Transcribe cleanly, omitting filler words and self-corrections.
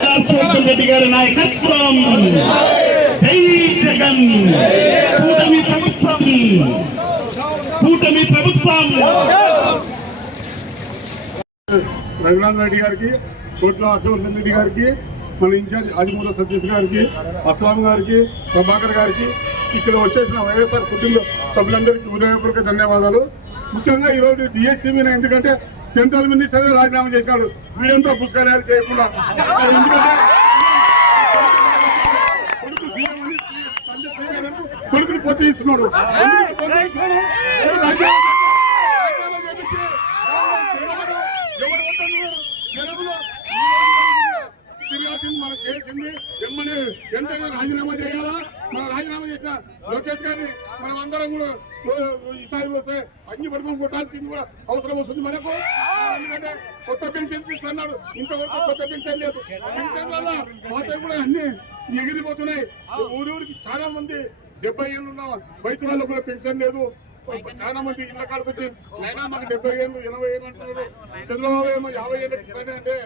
రెడ్డి గారి నాయకత్వం, జై జగన్, కూటమి ప్రభుత్వం, కూటమి ప్రభుత్వం. రఘునాథ్ రెడ్డి గారికి, కోట్ల హర్షవర్ధన్ రెడ్డి గారికి, మన ఇన్ఛార్జ్ ఆదిమూల సతీష్ గారికి, అస్లాం గారికి, ప్రభాకర్ గారికి, ఇక్కడ వచ్చేసిన వైఎస్ఆర్ కుటుంబ సభ్యులందరికీ హృదయపూర్వక ధన్యవాదాలు. ముఖ్యంగా ఈరోజు డిఎస్సీ మీద ఎందుకంటే సెంట్రల్ మినిస్టర్ రాజీనామా చేశాడు, వీడంతో పుష్కరాలు చేయకుండా. ఎందుకంటే కొడుకుని ప్రోత్సహిస్తున్నాడు. మనం చేసింది వెంటనే రాజీనామా చేయాలా. మనం రాజీనామా చేసిన లోకేష్ గారిని మనం అందరం కూడా ఈసారి వస్తే అన్ని పడుకుని కొట్టాల్సింది కూడా అవసరం వస్తుంది మనకు. ఎందుకంటే కొత్త పెన్షన్ ఇస్తున్నారు, ఇంతవరకు కొత్త పెన్షన్ లేదు. పెన్షన్ వల్ల మాతో కూడా అన్ని ఎగిరిపోతున్నాయి. ఊరికి చాలా మంది 70 ఏళ్ళు ఉన్న వయసు వాళ్ళు కూడా పెన్షన్ లేదు. చాలా మంది ఇళ్ళ కాడికి వచ్చి అయినా మాకు 70 ఏళ్ళు 80 ఏళ్ళు అంటున్నారు. చంద్రబాబు ఏమో 50 ఏళ్ళకి ఇస్తానే అంటే